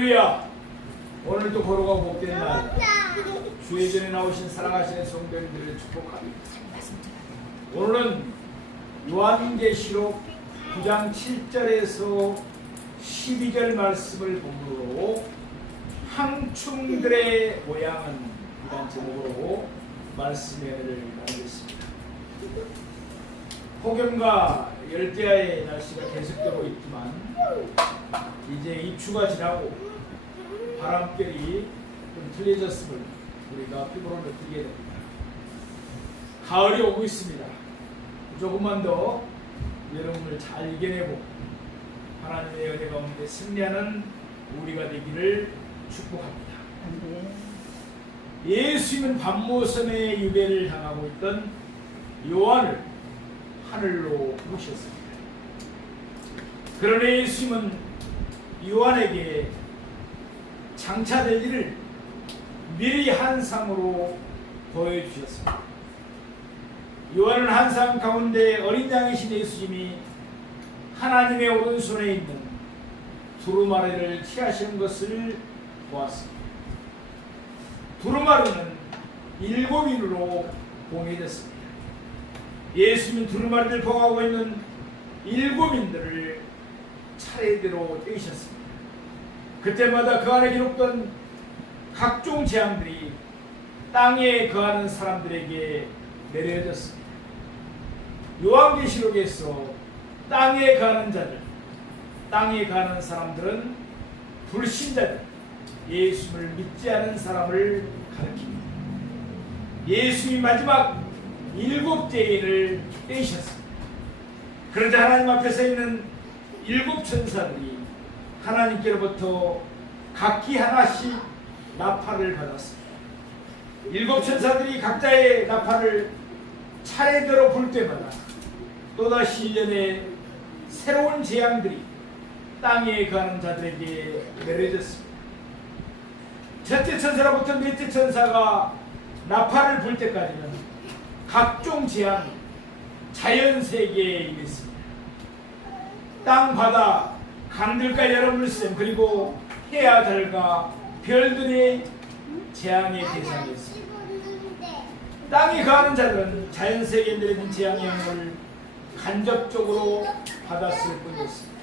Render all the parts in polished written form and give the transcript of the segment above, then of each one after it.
할렐루야. 오늘도 거룩하고 복된 날, 주의 전에 나오신 사랑하시는 성도님들을 축복합니다. 오늘은 요한계시록 9장 7절에서 12절 말씀을 본문으로 항충들의 모양은 이란 제목으로 말씀의 은혜를 나누겠습니다. 폭염과 열대야의 날씨가 계속되고 있지만 이제 입추가 지나고 바람결이 좀 틀려졌음을 우리가 피부로 느끼게 됩니다. 가을이 오고 있습니다. 조금만 더 여름을 잘 이겨내고 하나님의 은혜 가운데 승리하는 우리가 되기를 축복합니다. 예수님은 밤모섬의 유배를 향하고 있던 요한을 하늘로 모셨습니다. 그러나 예수님은 요한에게 장차될 일을 미리 한상으로 보여주셨습니다. 요한은 한상 가운데 어린 양이신 예수님이 하나님의 오른손에 있는 두루마리를 취하시는 것을 보았습니다. 두루마리는 7인으로 봉해졌습니다. 예수님은 두루마리를 봉하고 있는 7인들을 차례대로 떼셨습니다. 그때마다 그 안에 기록된 각종 재앙들이 땅에 거하는 사람들에게 내려졌습니다. 요한계시록에서 땅에 가는 자들, 땅에 가는 사람들은 불신자들, 예수님을 믿지 않은 사람을 가리킵니다. 예수님이 마지막 7죄인을 떼셨습니다. 그러자 하나님 앞에 서 있는 7 천사들이 하나님께로부터 각기 하나씩 나팔을 받았습니다. 7 천사들이 각자의 나팔을 차례대로 불 때마다 또다시 1년의 새로운 재앙들이 땅에 거하는 자들에게 내려졌습니다. 첫째 천사로부터 넷째 천사가 나팔을 불 때까지는 각종 재앙이 자연세계에 임했습니다. 땅, 바다, 강들과 여러 물샘 그리고 해와 달과 별들의 재앙의 대상이었습니다. 땅에 거하는 자들은 자연세계에 내려진 재앙의 영향을 간접적으로 받았을 뿐이었습니다.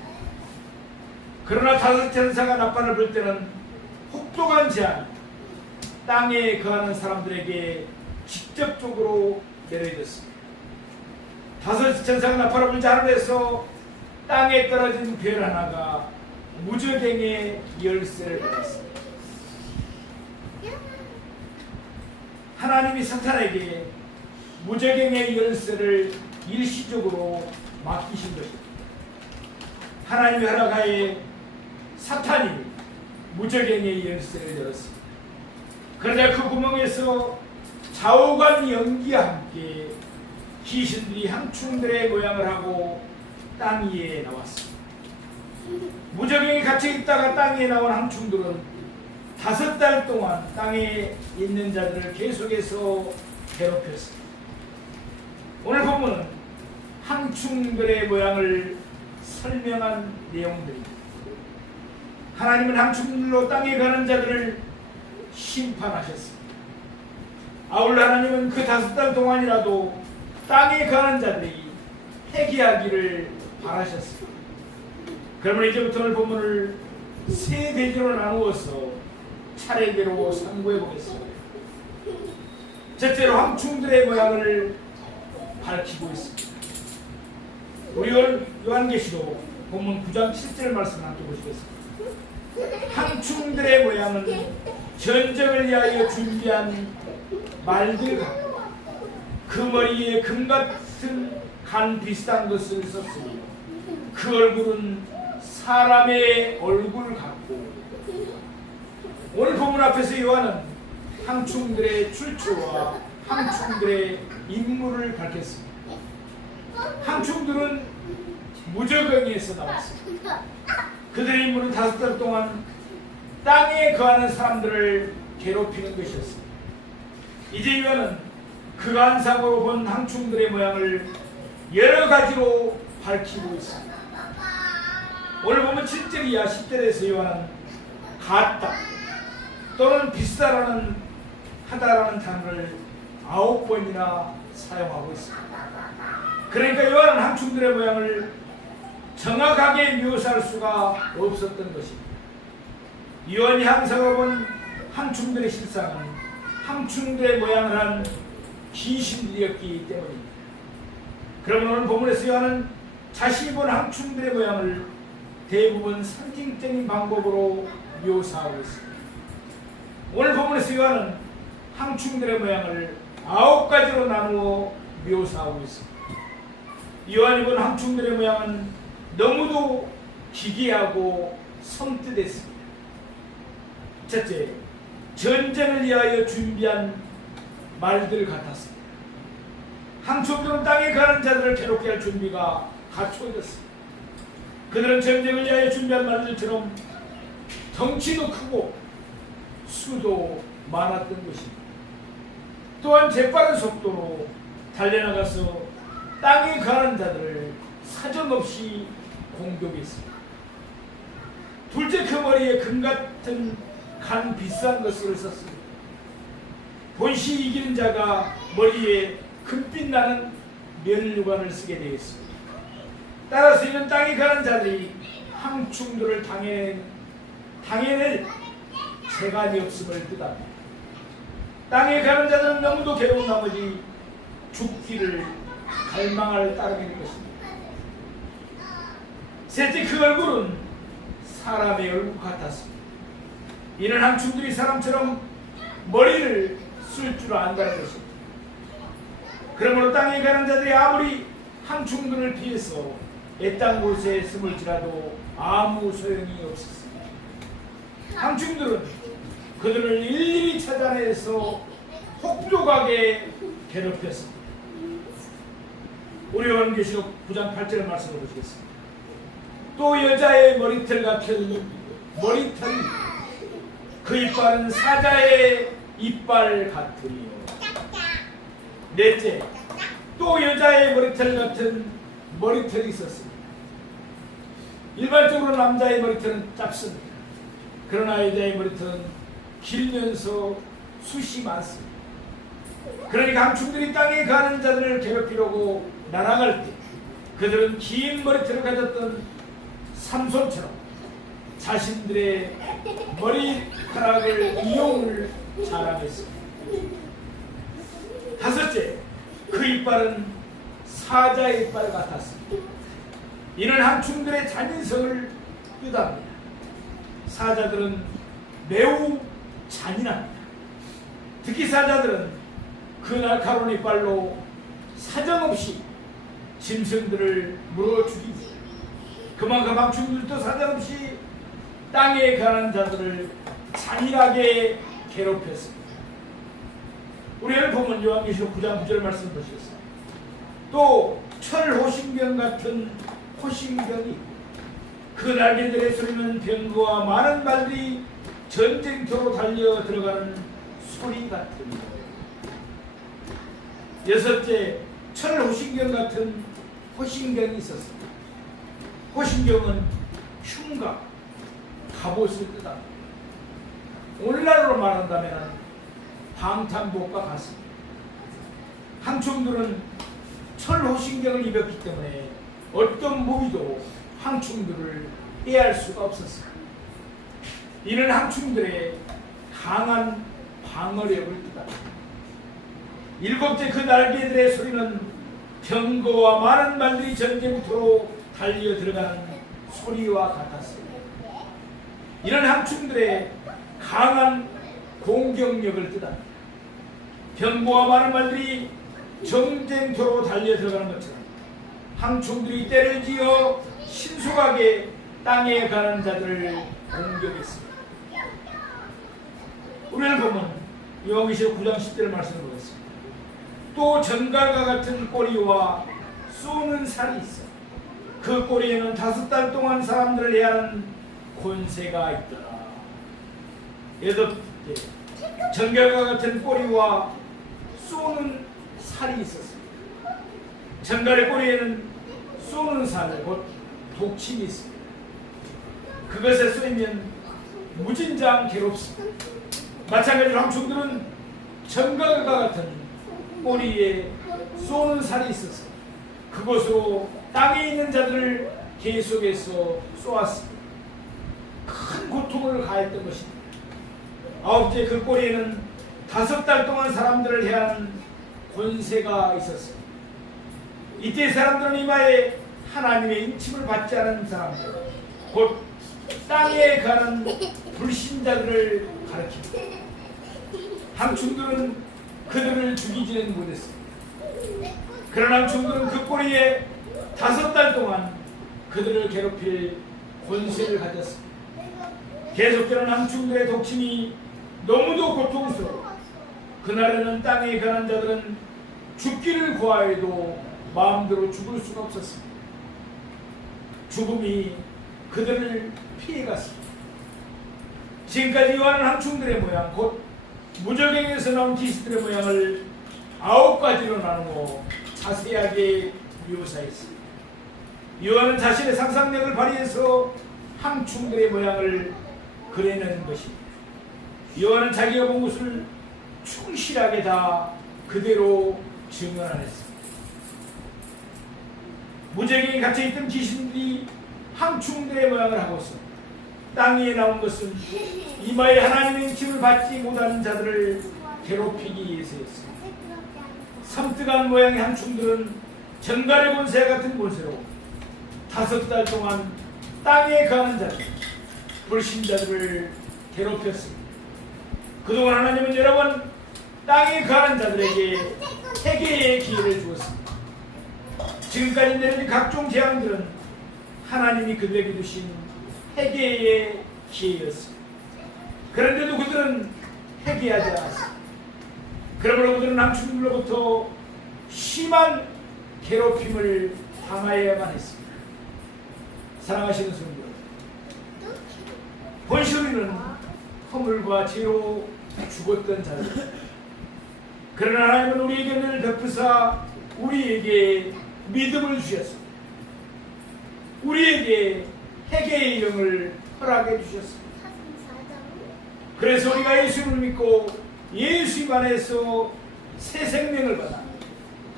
그러나 5 천사가 나팔을 불 때는 혹독한 재앙이 땅에 거하는 사람들에게 직접적으로 내려졌습니다. 5 천사가 나팔을 불자 하늘에서 땅에 떨어진 별 하나가 무저갱의 열쇠를 받았습니다. 하나님이 사탄에게 무저갱의 열쇠를 일시적으로 맡기신 것입니다. 하나님의 허락하에 사탄이 무저갱의 열쇠를 열었습니다. 그러자 그 구멍에서 좌우간 연기와 함께 귀신들이 항충들의 모양을 하고 땅 위에 나왔습니다. 무저갱에 갇혀 있다가 땅 위에 나온 항충들은 5달 동안 땅에 있는 자들을 계속해서 괴롭혔습니다. 오늘 본문은 항충들의 모양을 설명한 내용들입니다. 하나님은 항충들로 땅에 가는 자들을 심판하셨습니다. 아울러 하나님은 그 5달 동안이라도 땅에 가는 자들이 회개하기를 바라셨습니다. 그러면 이제부터 오늘 본문을 3대지로 나누어서 차례대로 상고해 보겠습니다. 첫째로 항충들의 모양을 밝히고 있습니다. 우리 요한계시록 본문 9장 7절 말씀 함께 보시겠습니다. 항충들의 모양은 전쟁을 위하여 준비한 말들 같고 그 머리에 금같은 간 비슷한 것을 썼으며 그 얼굴은 사람의 얼굴 같고. 오늘 본문 앞에서 요한은 항충들의 출처와 항충들의 인물을 밝혔습니다. 항충들은 무저갱에서 나왔습니다. 그들의 임무는 5달 동안 땅에 거하는 사람들을 괴롭히는 것이었습니다. 이제 요한은 그 관상으로 본 항충들의 모양을 여러 가지로 밝히고 있습니다. 오늘 보면 7절 이하 10절에서 요한은 같다 또는 비슷하다라는 하다라는 단어를 9번이나 사용하고 있습니다. 그러니까 요한은 항충들의 모양을 정확하게 묘사할 수가 없었던 것입니다. 요한이 항사가 본 항충들의 실상은 항충들의 모양을 한 귀신들이었기 때문입니다. 그러면 오늘 본문에서 요한은 자신이 본 항충들의 모양을 대부분 상징적인 방법으로 묘사하고 있습니다. 오늘 본문에서 요한은 항충들의 모양을 9가지로 나누어 묘사하고 있습니다. 요한이 본 항충들의 모양은 너무도 기괴하고 섬뜩했습니다. 첫째, 전쟁을 위하여 준비한 말들 같았습니다. 항충들은 땅에 가는 자들을 괴롭게 할 준비가 갖춰졌습니다. 그들은 전쟁을 위하여 준비한 말들처럼 덩치도 크고 수도 많았던 것입니다. 또한 재빠른 속도로 달려나가서 땅에 가는 자들을 사정없이 공격했습니다. 둘째, 그 머리에 금같은 간 비싼 것을 썼습니다. 본시 이기는 자가 머리에 금빛 나는 면류관을 쓰게 되었습니다. 따라서 이는 땅에 가는 자들이 항충들을 당해낼 재간이 없음을 뜻합니다. 땅에 가는 자들은 너무도 괴로운 나머지 죽기를 갈망할 따름인 것입니다. 셋째, 그 얼굴은 사람의 얼굴 같았습니다. 이는 항충들이 사람처럼 머리를 쓸 줄 안다는 것입니다. 그러므로 땅에 가는 자들이 아무리 항충들을 피해서 애딴 곳에 숨을지라도 아무 소용이 없었습니다. 항충들은 그들을 일일이 찾아내서 혹독하게 괴롭혔습니다. 우리 요한계시록 9장 8절 말씀을 보시겠습니다. 또 여자의 머리털 같은 머리털이 그 이빨은 사자의 이빨 같으며. 넷째, 또 여자의 머리털 같은 머리털이 있었습니다. 일반적으로 남자의 머리털은 짧습니다. 그러나 여자의 머리털은 길면서 숱이 많습니다. 그러니까 항충들이 땅에 가는 자들을 괴롭히려고 날아갈 때 그들은 긴 머리털을 가졌던 삼손처럼 자신들의 머리카락을 이용을 자랑했습니다. 다섯째, 그 이빨은 사자의 이빨 같았습니다. 이는 항충들의 잔인성을 뜻합니다. 사자들은 매우 잔인합니다. 특히 사자들은 그 날카로운 이빨로 사정없이 짐승들을 물어 죽입니다. 그만큼 항충들도 사정없이 땅에 가는 자들을 잔인하게 괴롭혔습니다. 우리는 보면 요한계시록 9장 9절 말씀 보시겠습니다. 또 철호신경 같은 호신경이 그 날개들의 소리는 병거와 많은 말들이 전쟁터로 달려 들어가는 소리 같은. 여섯째, 철호신경 같은 호신경이 있었습니다. 호신경은 흉각, 갑옷을 뜻합니다. 오늘날로 말한다면 방탄복과 같습니다. 항충들은 철호신경을 입었기 때문에 어떤 무기도 항충들을 해할 수가 없었습니다. 이는 항충들의 강한 방어력을 뜻합니다. 일곱째, 그 날개들의 소리는 병거와 많은 말들이 전쟁터로 달려 들어가는 소리와 같았습니다. 이는 항충들의 강한 공격력을 뜻합니다. 병거와 많은 말들이 전쟁터로 달려 들어가는 것처럼 항충들이 때를 지어 신속하게 땅에 가는 자들을 공격했습니다. 우리를 보면 요한계시록 9장 10절 말씀을 보겠습니다. 또 전갈과 같은 꼬리와 쏘는 살이 있어 그 꼬리에는 5달 동안 사람들을 해하는 권세가 있더라. 여덟째, 전갈과 같은 꼬리와 쏘는 살이 있었습니다. 전갈의 꼬리에는 쏘는 살, 곧 독침이 있습니다. 그것에 쏘이면 무진장 괴롭습니다. 마찬가지로 황충들은 정갈과 같은 꼬리에 쏘는 살이 있어서 그곳으로 땅에 있는 자들을 계속해서 쏘았습니다. 큰 고통을 가했던 것입니다. 아홉째, 그 꼬리에는 5달 동안 사람들을 해하는 권세가 있었습니다. 이때 사람들은 이마에 하나님의 인침을 받지 않은 사람들, 곧 땅에 가는 불신자들을 가리킵니다. 황충들은 그들을 죽이지는 못했습니다. 그러나 황충들은 그 꼬리에 5달 동안 그들을 괴롭힐 권세를 가졌습니다. 계속되는 황충들의 독침이 너무도 고통스러워 그날에는 땅에 가는 자들은 죽기를 고하여도 마음대로 죽을 수가 없었습니다. 죽음이 그들을 피해갔습니다. 지금까지 요한은 황충들의 모양, 곧 무저갱에서 나온 귀신들의 모양을 9가지로 나누어 자세하게 묘사했습니다. 요한은 자신의 상상력을 발휘해서 황충들의 모양을 그려낸 것입니다. 요한은 자기가 본 것을 충실하게 다 그대로 증언하였습니다. 무저갱에 갇혀있던 귀신들이 황충들의 모양을 하고서 땅 위에 나온 것은 이마에 하나님의 인침을 받지 못하는 자들을 괴롭히기 위해서였습니다. 섬뜩한 모양의 황충들은 전갈의 권세 같은 권세로 5달 동안 땅에 가는 자들, 불신자들을 괴롭혔습니다. 그동안 하나님은 여러 번 땅에 가는 자들에게 회개의 기회를 주었습니다. 지금까지 내려진 각종 재앙들은 하나님이 그들에게 주신 회개의 기회였습니다. 그런데도 그들은 회개하지 않았습니다. 그러므로 그들은 황충들로부터 심한 괴롭힘을 당하여야만 했습니다. 사랑하시는 성도, 본시 우리는 허물과 죄로 죽었던 자들, 그러나 하나님은 우리에게 늘 베푸사 우리에게 믿음을 주셨습니다. 우리에게 회개의 영을 허락해 주셨습니다. 그래서 우리가 예수님을 믿고 예수님 안에서 새 생명을 받아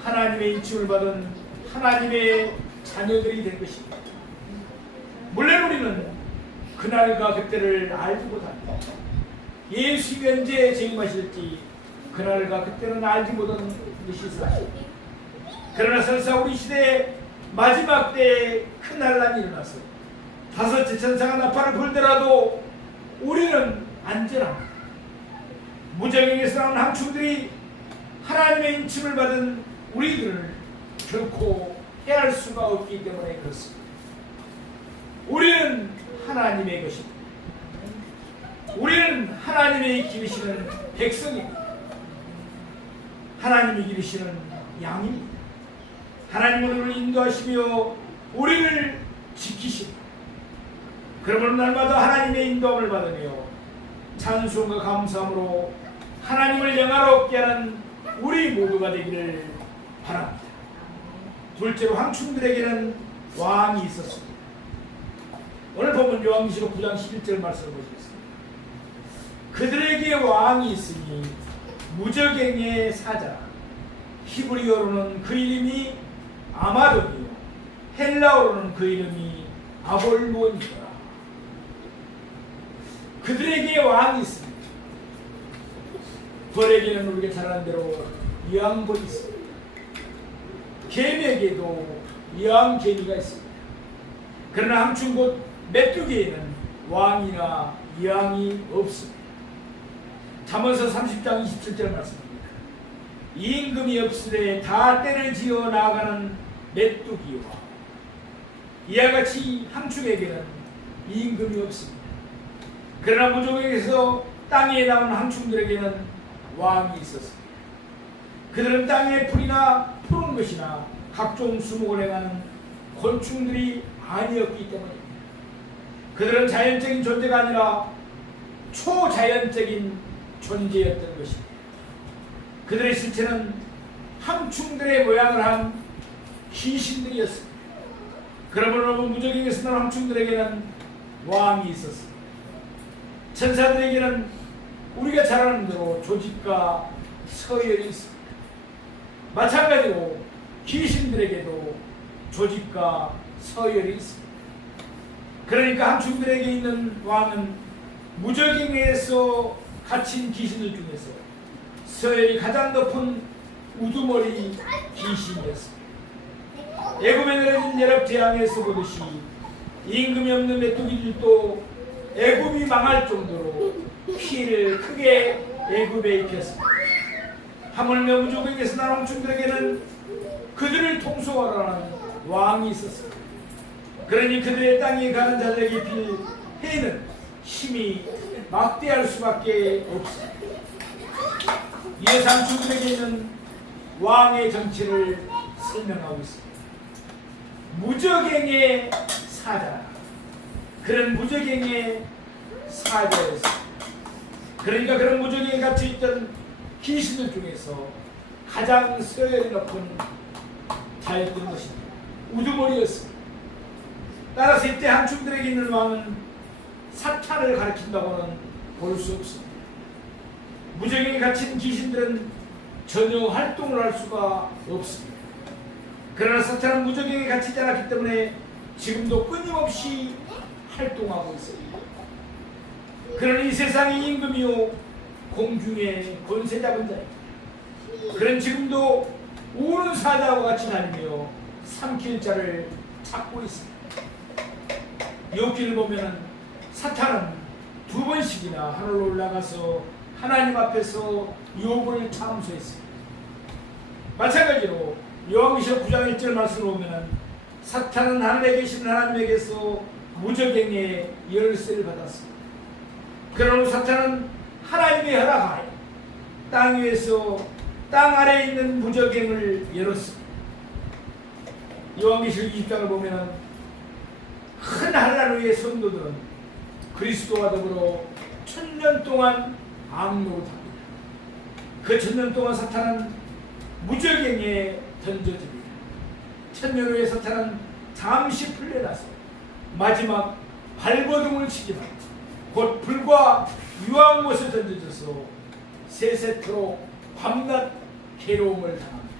하나님의 인침을 받은 하나님의 자녀들이 된 것입니다. 물론 우리는 그날과 그때를 알지 못합니다. 예수님이 언제 재림하실지 그날과 그때는 알지 못하는 것이 사실입니다. 그러나 설사 우리 시대의 마지막 때에 큰 난란이 일어나서 5째 천사가 나팔을 불더라도 우리는 안전합니다. 무저갱에서 나온 황충들이 하나님의 인침을 받은 우리들을 결코 해할 수가 없기 때문에 그렇습니다. 우리는 하나님의 것입니다. 우리는 하나님의 기르시는 백성입니다. 하나님이 기르시는 양입니다. 하나님은 우리를 인도하시며 우리를 지키십니다. 그러므로 날마다 하나님의 인도함을 받으며 찬송과 감사함으로 하나님을 영화롭게 하는 우리 모두가 되기를 바랍니다. 둘째로 황충들에게는 왕이 있었습니다. 오늘 본문 요한계시록 9장 11절 말씀을 보시겠습니다. 그들에게 왕이 있으니 무저갱의 사자, 히브리어로는 그 이름이 아마존이요 헬라어로는 그 이름이 아볼몬이더라. 그들에게 왕이 있습니다. 벌에게는 우리가 잘 아는 대로 여왕벌이 있습니다. 개미에게도 여왕개미가 있습니다. 그러나 황충 곧 메뚜기에는 왕이나 여왕이 없습니다. 잠언서 30장 27절 말씀입니다. 임금이 없으되 다 때를 지어 나아가는 메뚜기와 이와 같이 황충에게는 임금이 없습니다. 그러나 무저갱에서 땅에 나온 황충들에게는 왕이 있었습니다. 그들은 땅의 풀이나 푸른 것이나 각종 수목을 행하는 곤충들이 아니었기 때문입니다. 그들은 자연적인 존재가 아니라 초자연적인 존재였던 것입니다. 그들의 실체는 황충들의 모양을 한 귀신들이었습니다. 그러므로 무저갱에서 나온 황충들에게는 왕이 있었습니다. 천사들에게는 우리가 잘 아는 대로 조직과 서열이 있습니다. 마찬가지로 귀신들에게도 조직과 서열이 있습니다. 그러니까 함충들에게 있는 왕은 무적행에서 갇힌 귀신들 중에서 서열이 가장 높은 우두머리 귀신이었습니다. 애굽에 내려진 열압재앙에서 보듯이 임금이 없는 메뚜기들도 애굽이 망할 정도로 피해를 크게 애굽에 입혔습니다. 하물며 무적에게서 난 황충들에게는 그들을 통솔하라는 왕이 있었습니다. 그러니 그들의 땅에 가는 자들에게 입힐 해는 힘이 막대할 수밖에 없습니다. 이에 상충들에게는 왕의 정체를 설명하고 있습니다. 무적행의 사자, 그런 무적행의 사자였습니다. 그러니까 그런 무적행에 갇혀있던 귀신들 중에서 가장 서열이 높은 자였던 것입니다. 우두머리였습니다. 따라서 이때 함충들에게 있는 왕은 사탄을 가리킨다고는 볼 수 없습니다. 무적행에 갇힌 귀신들은 전혀 활동을 할 수가 없습니다. 그러나 사탄은 무적행에 갇히지 않았기 때문에 지금도 끊임없이 활동하고 있습니다. 그러나 이 세상의 임금이요 공중의 권세 잡은 자입니다. 그런 지금도 우는 사자와 같이 다니며 삼킬 자를 찾고 있습니다. 욥기를 보면 사탄은 2번씩이나 하늘로 올라가서 하나님 앞에서 욥을 참소했습니다. 마찬가지로 요한계시록 9장 1절 말씀을 보면 사탄은 하늘에 계신 하나님에게서 무적행의 열쇠를 받았습니다. 그러나 사탄은 하나님의 허락하에 땅 위에서 땅 아래에 있는 무적행을 열었습니다. 요한계시록 20장을 보면 큰 한란 위의 성도들은 그리스도와 더불어 1000년 동안 암노릇합니다. 그 1000년 동안 사탄은 무적행에 던져집니다. 1000년 후에 사탄은 잠시 풀려나서 마지막 발버둥을 치지만 곧 불과 유황못에 던져져서 세세토록 밤낮 괴로움을 당합니다.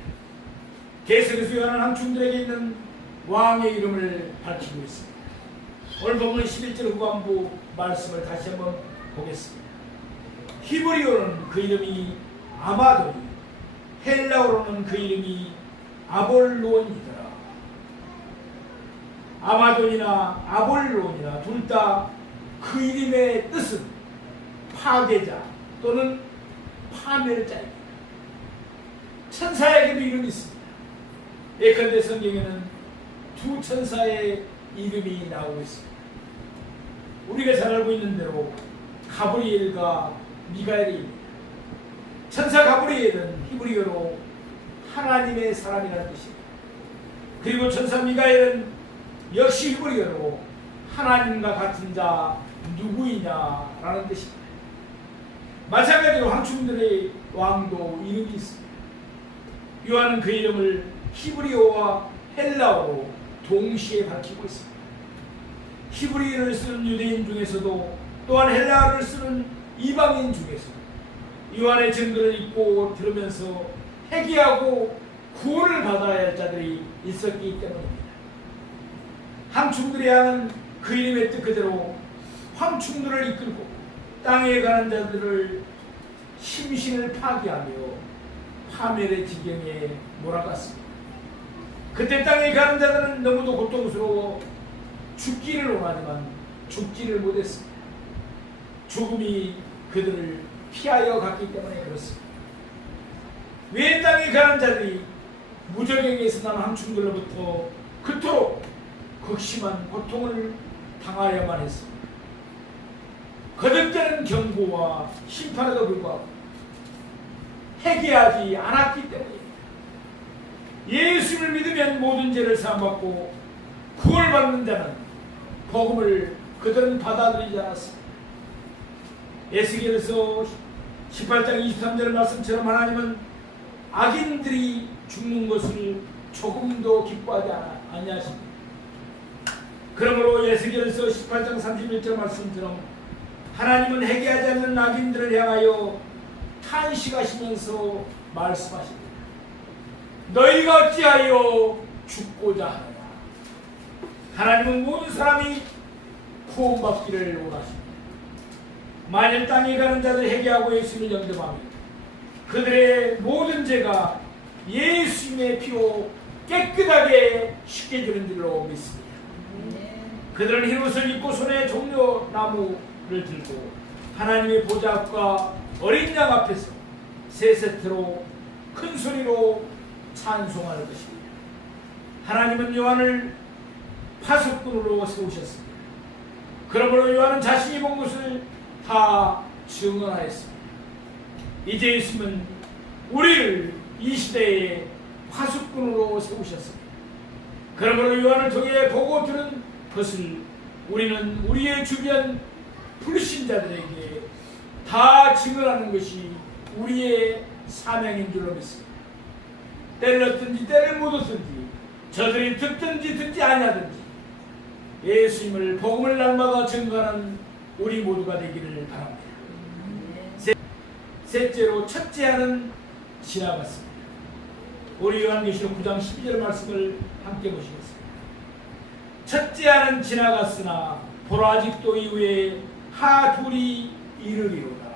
계속해서 요한은 함충들에게 있는 왕의 이름을 밝히고 있습니다. 오늘 본문 11절 후반부 말씀을 다시 한번 보겠습니다. 히브리어로는 그 이름이 아마도니, 헬라어로는 그 이름이 아볼론이더라. 아마돈이나 아볼론이나 둘 다 그 이름의 뜻은 파괴자 또는 파멸자입니다. 천사에게도 이름이 있습니다. 예컨대 성경에는 2 천사의 이름이 나오고 있습니다. 우리가 잘 알고 있는 대로 가브리엘과 미가엘입니다. 천사 가브리엘은 히브리어로 하나님의 사람이라는 뜻입니다. 그리고 천사 미가엘은 역시 히브리어로 하나님과 같은 자 누구이냐라는 뜻입니다. 마찬가지로 황충들의 왕도 이름이 있습니다. 요한은 그 이름을 히브리어와 헬라어로 동시에 밝히고 있습니다. 히브리어를 쓰는 유대인 중에서도 또한 헬라어를 쓰는 이방인 중에서도 요한의 증거를 읽고 들으면서 회개하고 구원을 받아야 할 자들이 있었기 때문입니다. 함충들의 양은 그 이름의 뜻 그대로 황충들을 이끌고 땅에 가는 자들을 심신을 파괴하며 파멸의 지경에 몰아갔습니다. 그때 땅에 가는 자들은 너무도 고통스러워 죽기를 원하지만 죽지를 못했습니다. 죽음이 그들을 피하여 갔기 때문에 그렇습니다. 왜 땅에 가는 자들이 무적행에서 난 함충들로부터 그토록 극심한 고통을 당하여야만 했습니다. 거듭되는 경고와 심판에도 불구하고 회개하지 않았기 때문입니다. 예수를 믿으면 모든 죄를 사함받고 구원을 받는 자는 복음을 그들은 받아들이지 않았습니다. 에스겔에서 18장 23절 말씀처럼 하나님은 악인들이 죽는 것을 조금도 기뻐하지 아니하십니다. 그러므로 에스겔에서 18장 31절 말씀처럼 하나님은 회개하지 않는 악인들을 향하여 탄식하시면서 말씀하십니다. 너희가 어찌하여 죽고자 하느냐. 하나님은 모든 사람이 구원받기를 원하십니다. 만일 땅에 가는 자들 회개하고 예수님을 영접하면 그들의 모든 죄가 예수님의 피로 깨끗하게 씻겨지는 줄로 믿습니다. 그들은 흰옷을 입고 손에 종려나무를 들고 하나님의 보좌 앞과 어린 양 앞에서 세 세트로 큰 소리로 찬송할 것입니다. 하나님은 요한을 파수꾼으로 세우셨습니다. 그러므로 요한은 자신이 본 것을 다 증언하였습니다. 이제 예수님은 우리를 이 시대에 파수꾼으로 세우셨습니다. 그러므로 요한을 통해 보고 들은 것을 우리는 우리의 주변 불신자들에게 다 증언하는 것이 우리의 사명인 줄로 믿습니다. 때를 얻든지 때를 못 얻든지 저들이 듣든지 듣지 아니하든지 예수님을 복음을 날마다 증거하는 우리 모두가 되기를 바랍니다. 셋째로 첫째하는 지나갔습니다. 우리 요한계시록 9장 12절 말씀을 함께 보시겠습니다. 첫째하는 지나갔으나 보라 아직도 이후에 하 둘이 이르리로다.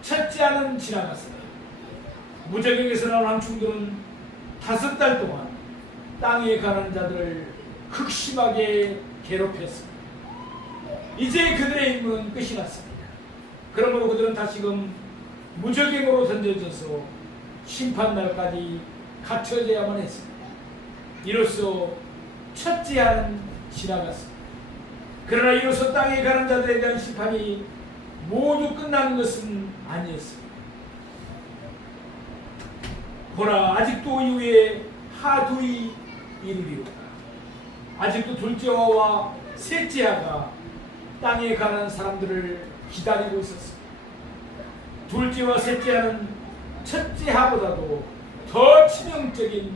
첫째하는 지나갔으나 무적에게서 나온 함충들은 5달 동안 땅에 가는 자들을 극심하게 괴롭혔습니다. 이제 그들의 임무는 끝이 났습니다. 그러므로 그들은 다시금 무적행으로 던져져서 심판날까지 갇혀져야만 했습니다. 이로써 첫째하는 지나갔습니다. 그러나 이로써 땅에 가는 자들에 대한 심판이 모두 끝나는 것은 아니었습니다. 보라 아직도 이후에 하두이 이르리로다. 아직도 둘째와와 셋째아가 땅에 가는 사람들을 기다리고 있었습니다. 둘째와 셋째아는 첫째하보다도 더 치명적인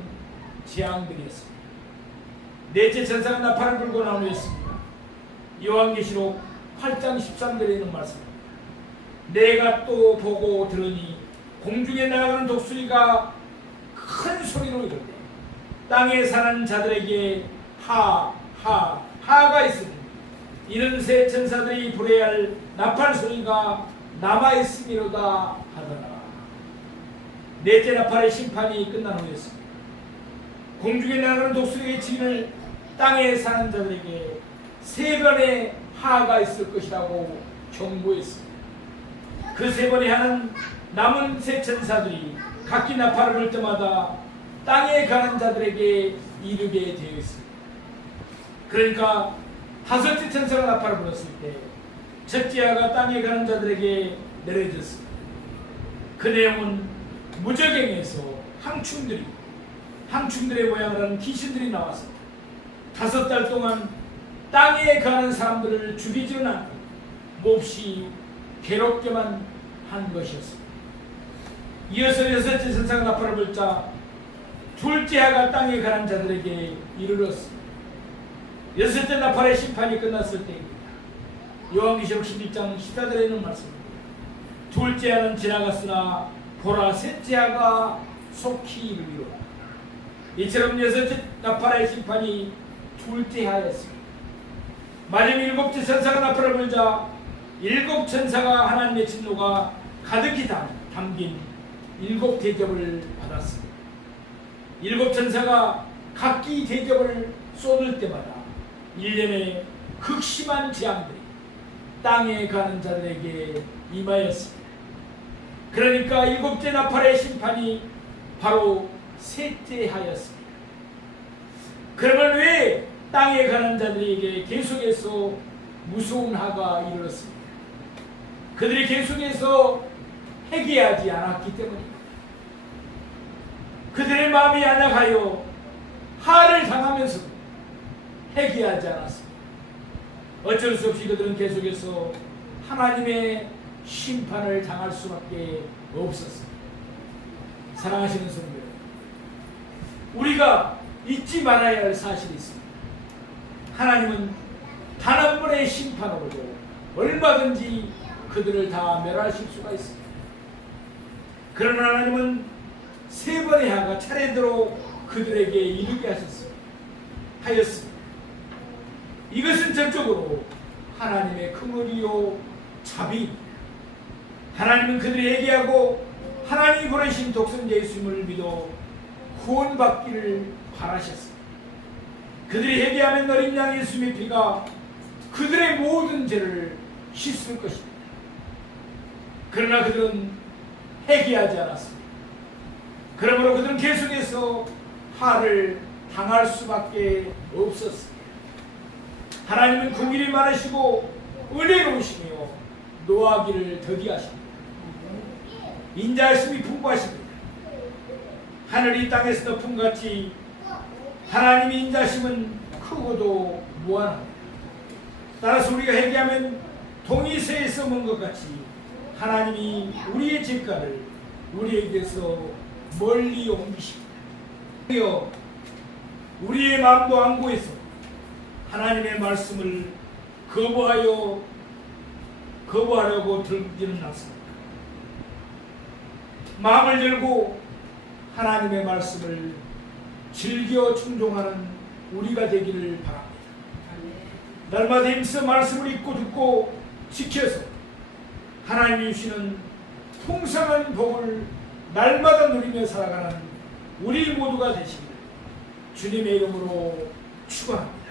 재앙들이었습니다. 넷째 천사가 나팔을 불고 나누었습니다. 요한계시록 8장 13절에 있는 말씀입니다. 내가 또 보고 들으니 공중에 날아가는 독수리가 큰 소리로 이르되 땅에 사는 자들에게 하가 있으니 이는 새 천사들이 불어야 할 나팔 소리가 남아있음이로다 하더라. 넷째 나팔의 심판이 끝난 후였습니다. 공중에 날아가는 독수리의 진을 땅에 사는 자들에게 3번의 하가 있을 것이라고 경고했습니다. 그 3번의 하는 남은 새 천사들이 각기 나팔을 불 때마다 땅에 가는 자들에게 이르게 되어 있습니다. 그러니까 5째 천사가 나팔을 불었을 때 첫째아가 땅에 가는 자들에게 내려졌습니다. 그 내용은 무적행에서 항충들의 모양을 하는 귀신들이 나와서 5달 동안 땅에 가는 사람들을 죽이지는 않고 몹시 괴롭게만 한 것이었습니다. 이어서 6째 천사가 나팔을 불자 둘째아가 땅에 가는 자들에게 이르렀습니다. 6째 나팔의 심판이 끝났을 때입니다. 요한계시록 11장 14절에 있는 말씀입니다. 둘째아는 지나갔으나 보라 셋째아가 속히 이르리로다. 이처럼 6째 나팔의 심판이 둘째하였습니다. 마지막 7째 천사가 나팔을 불자 7 천사가 하나님의 진노가 가득히 담긴 7 대접을 받았습니다. 7 천사가 각기 대접을 쏟을 때마다 1년에 극심한 재앙들이 땅에 가는 자들에게 임하였습니다. 그러니까 7째 나팔의 심판이 바로 셋째 하였습니다. 그러면 왜 땅에 가는 자들에게 계속해서 무서운 하가 이르렀습니까? 그들이 계속해서 회개하지 않았기 때문입니다. 그들의 마음이 안약하여 하를 당하면서도 회개하지 않았습니다. 어쩔 수 없이 그들은 계속해서 하나님의 심판을 당할 수밖에 없었습니다. 사랑하시는 성도 여러분, 우리가 잊지 말아야 할 사실이 있습니다. 하나님은 단 한 번의 심판으로도 얼마든지 그들을 다 멸하실 수가 있습니다. 그러나 하나님은 세 번의 하가 차례대로 그들에게 이르게 하였습니다. 이것은 전적으로 하나님의 긍휼이요 자비입니다. 하나님은 그들이 회개하고 하나님이 보내신 독生예수님을 믿어 구원받기를 바라셨습니다. 그들이 회개하면 어린 양 예수님의 피가 그들의 모든 죄를 씻을 것입니다. 그러나 그들은 회개하지 않았습니다. 그러므로 그들은 계속해서 화를 당할 수밖에 없었습니다. 하나님은 긍휼이 많으시고 은혜로우시며 노하기를 더디하십니다. 인자하심이 풍부하십니다. 하늘이 땅에서 높음같이 하나님의 인자하심은 크고도 무한합니다. 따라서 우리가 회개하면 동이새에서 먼 것 같이 하나님이 우리의 죄가를 우리에게서 멀리 옮기십니다. 우리의 마음도 안고해서 하나님의 말씀을 거부하려고 들지는 않습니다. 마음을 열고 하나님의 말씀을 즐겨 충종하는 우리가 되기를 바랍니다. 날마다 힘써 말씀을 읽고 듣고 지켜서 하나님이 주시는 풍성한 복을 날마다 누리며 살아가는 우리 모두가 되시기를 주님의 이름으로 축원합니다.